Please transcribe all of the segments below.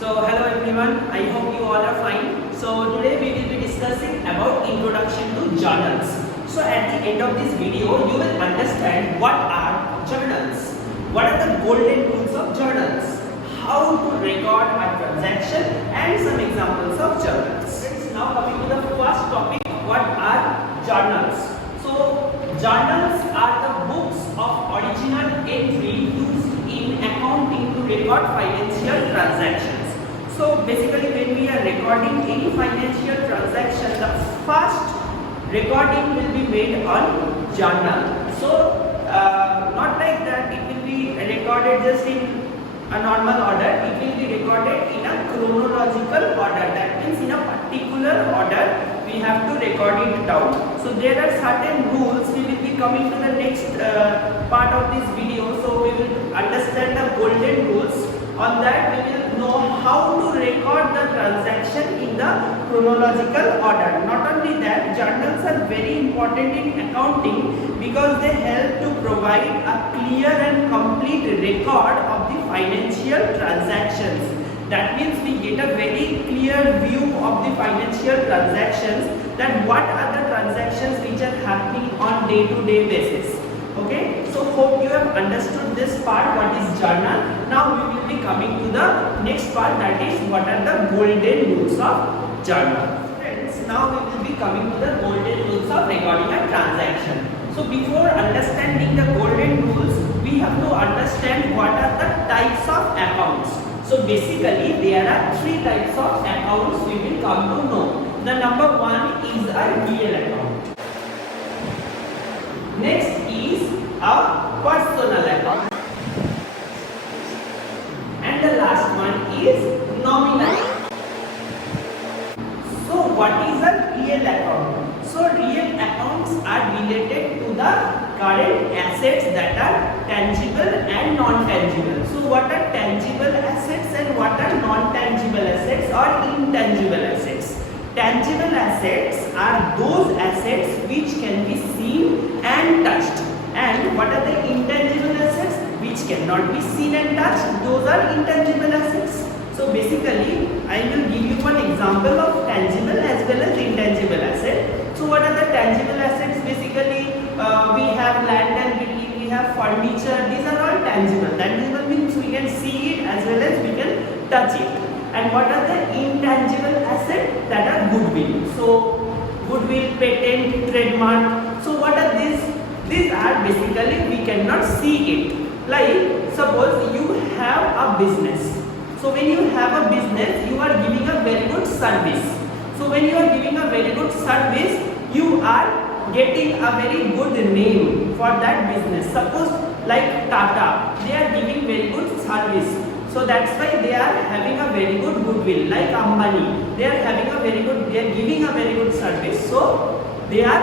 Hello everyone, I hope you all are fine. So today we will be discussing about introduction to journals. So at the end of this video, you will understand what are journals, what are the golden rules of journals, how to record a transaction and some examples of journals. Friends, now coming to the first topic, what are journals? So journals are the books of original entry used in accounting to record financial transactions. So basically when we are recording any financial transaction, the first recording will be made on journal. So not like that it will be recorded just in a normal order, it will be recorded in a chronological order. That means in a particular order we have to record it down. So there are certain rules. We will be coming to the next part of this video. So we will understand the golden rules. On that we will know how to record the transaction in the chronological order. Not only that, journals are very important in accounting because they help to provide a clear and complete record of the financial transactions. That means we get a very clear view of the financial transactions, that what are the transactions which are happening on day-to-day basis. Okay, so hope you have understood this part, what is journal. Now we will be coming to the next part, that is what are the golden rules of journal. Friends, now we will be coming to the golden rules of recording a transaction. So before understanding the golden rules, we have to understand what are the types of accounts. So basically there are three types of accounts we will come to know. The number one is a real account. Next is a personal account. And the last one is nominal. So what is a real account? So real accounts are related to the current assets that are tangible and non-tangible. So what are tangible assets and what are non-tangible assets or intangible assets? Tangible assets are those assets which can be seen and touched. And what are the intangible assets? Which cannot be seen and touched. Those are intangible assets. So basically, I will give you one example of tangible as well as intangible asset. So what are the tangible assets? Basically, we have land and building, we have furniture. These are all tangible. Tangible means we can see it as well as we can touch it. And what are the intangible assets? That are goodwill. So goodwill, patent, trademark. So what are these? These are basically we cannot see it. Like suppose you have a business. So when you have a business, you are giving a very good service. So when you are giving a very good service, you are getting a very good name for that business. Suppose like Tata, they are giving very good service. So that's why they are having a very good goodwill. Like Ambani, they are having a very good, they are giving a very good service. So they are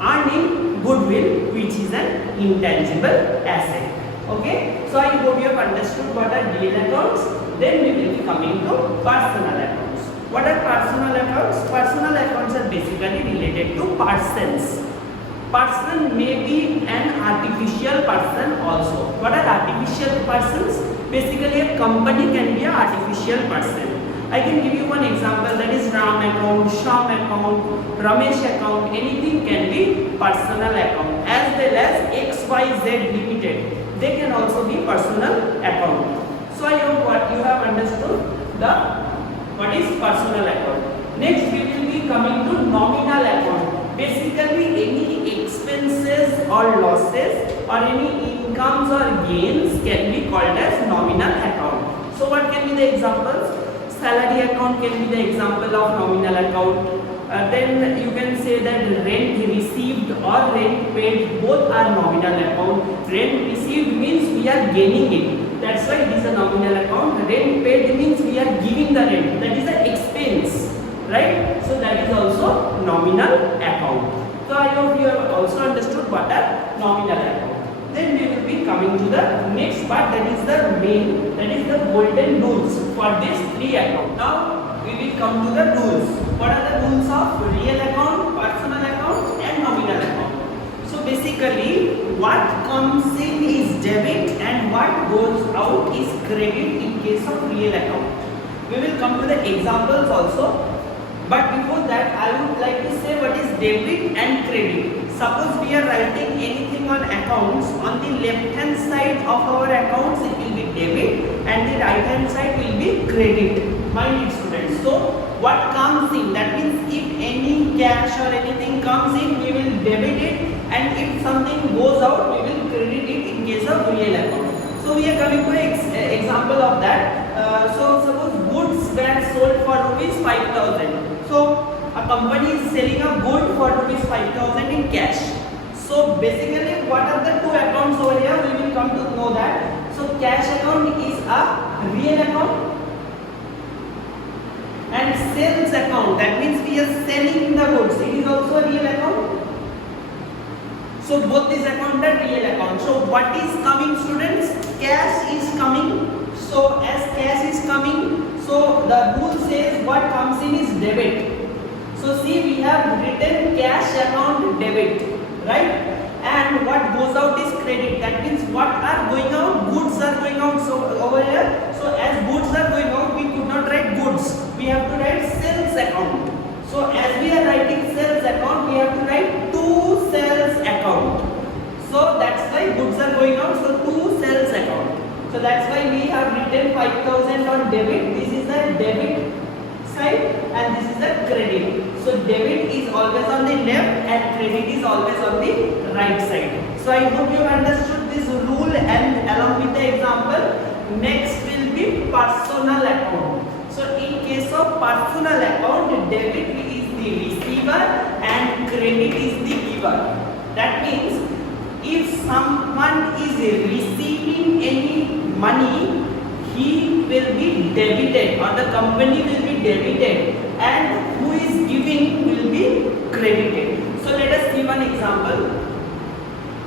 earning goodwill, which is an intangible asset. Okay, so I hope you have understood what are real accounts. Then we will be coming to personal accounts. What are personal accounts? Personal accounts are basically related to persons. Person may be an artificial person also. What are artificial persons? Basically a company can be an artificial person. I can give you one example, that is Ram account, Sham account, Ramesh account. Anything can be personal account, as well as XYZ Limited. They can also be personal account. So I hope what you have understood what is personal account. Next we will be coming to nominal account. Basically any expenses or losses or any incomes or gains can be called as nominal account. So what can be the examples? Salary account can be the example of nominal account. Then you can say that rent received or rent paid, both are nominal account. Rent received means we are gaining it. That's why it is a nominal account. Rent paid means we are giving the rent. That is an expense, right? So that is also nominal account. So I hope you have also understood what are nominal account. Then we will be coming to the next part, that is the main, that is the golden rules for these three accounts. Now we will come to the rules. What are the rules of real account, personal account and nominal account? So basically what comes in is debit and what goes out is credit in case of real account. We will come to the examples also. But before that, I would like to say what is debit and credit. Suppose we are writing anything on accounts, on the left hand side of our accounts it will be debit and the right hand side will be credit. Mind it, students. So what comes in, that means if any cash or anything comes in, we will debit it, and if something goes out, we will credit it in case of real account. So we are coming to an example of that. So suppose goods were sold for rupees 5,000. So a company is selling a good for rupees 5,000 in cash. So basically, what are the two accounts over here? We will come to know that. So cash account is a real account, and sales account, that means we are selling the goods, it is also a real account. So both these accounts are real accounts. So what is coming, students? Cash is coming. So as cash is coming, so the rule says what comes in is debit. So see, we have written cash account debit, right? And what goes out is credit. That means what are going out? Goods are going out. So over here, so as goods are going out, we could not write goods. We have to write sales account. So as we are writing sales account, we have to write to sales account. So that's why goods are going out. So to sales account. So that's why we have written 5,000 on debit. This is the debit side and this is the credit. So debit is always on the left and credit is always on the right side. So I hope you understood this rule, and along with the example, next will be personal account. So in case of personal account, debit is the receiver and credit is the giver. That means if someone is receiving any money, he will be debited or the company will be debited, and who is giving will be credited. So let us see one example.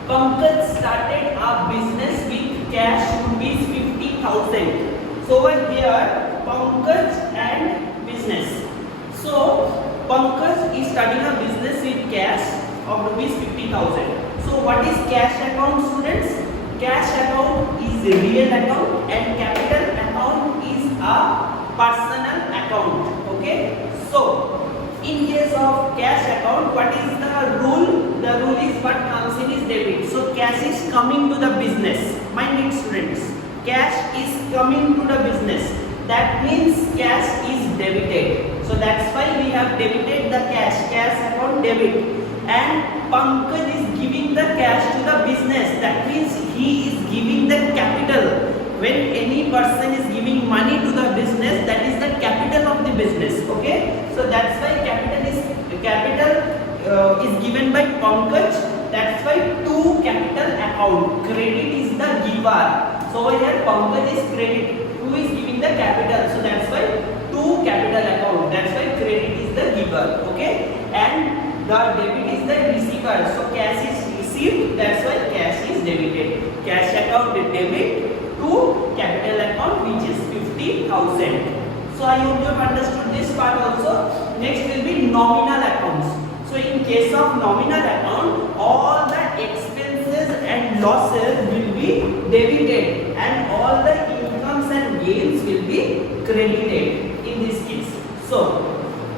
Pankaj started a business with cash rupees 50,000. So over here, Pankaj and business. So Pankaj is starting a business with cash of rupees 50,000. So what is cash account, students? Cash account is a real account and capital account is a personal account. Okay. So in case of cash account, what is the rule? The rule is what comes in is debit. So cash is coming to the business. Mind it, students. Cash is coming to the business. That means cash is debited. So that's why we have debited the cash. Cash account debit. And Pankaj is giving the cash to the business. That means he is giving the capital. When any person is giving money to the business, that is the capital of the business. Okay. So that's why capital is given by Pankaj. That's why to capital account. Credit is the giver. So over here Pankaj is credit. Who is giving the capital? So that's why to capital account. That's why credit is the giver. Okay. And the debit is the receiver. So cash is received. That's why cash is debited. Cash account is debit to capital account, which is 50,000. So I hope you have understood this part also. Next will be nominal accounts. So in case of nominal account, all the expenses and losses will be debited and all the incomes and gains will be credited in this case. So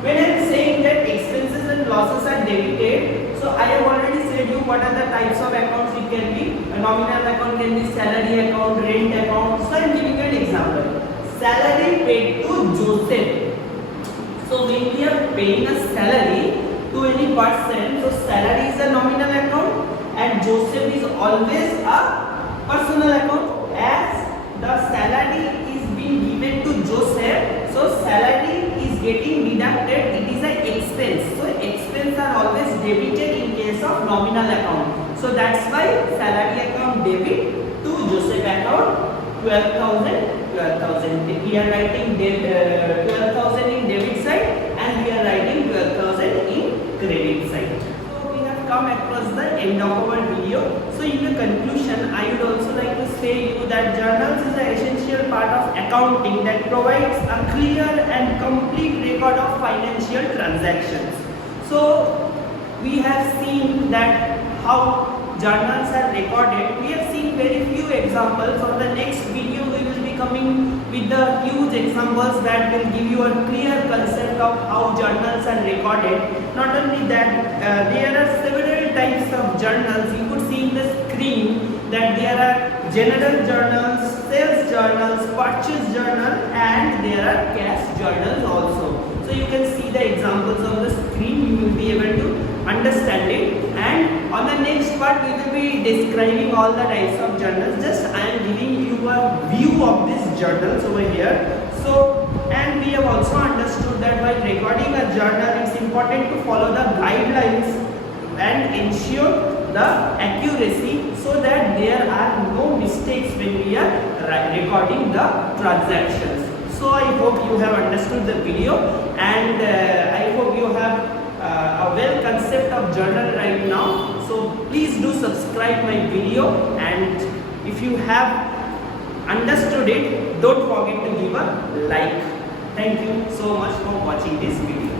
when I am saying that expenses and losses are debited, so I have already said you what are the types of accounts it can be. A nominal account can be salary account, rent account. So I am giving you an example. Salary paid to Joseph. So when we are paying a salary to any person, so salary is a nominal account and Joseph is always a personal account. As the salary is being given to Joseph, so salary is getting deducted, it is an expense. So expense are always debited in case of nominal account. So that's why salary account debit to Joseph account 12,000. We are writing 12,000 in debit side and we are writing 12,000 in credit side. So we have come across the end of our video. So in the conclusion, I would also like to say you that journals is an essential part of accounting that provides a clear and complete record of financial transactions. So we have seen that how journals are recorded. We have seen very few examples. On the next video we will be coming with the huge examples that will give you a clear concept of how journals are recorded. Not only that, there are several types of journals. You could see in the screen that there are general journals, sales journals, purchase journal, and there are cash journals also. So you can see the examples on the screen, you will be able to understand it. And on the next part we will be describing all the types of journals. Just I am giving you a view of these journals over here. So, and we have also understood that while recording a journal, it's important to follow the guidelines and ensure the accuracy so that there are no mistakes when we are recording the transactions. So I hope you have understood the video, and I hope you have a well concept of journal right now. So please do subscribe my video, and if you have understood it, don't forget to give a like. Thank you so much for watching this video.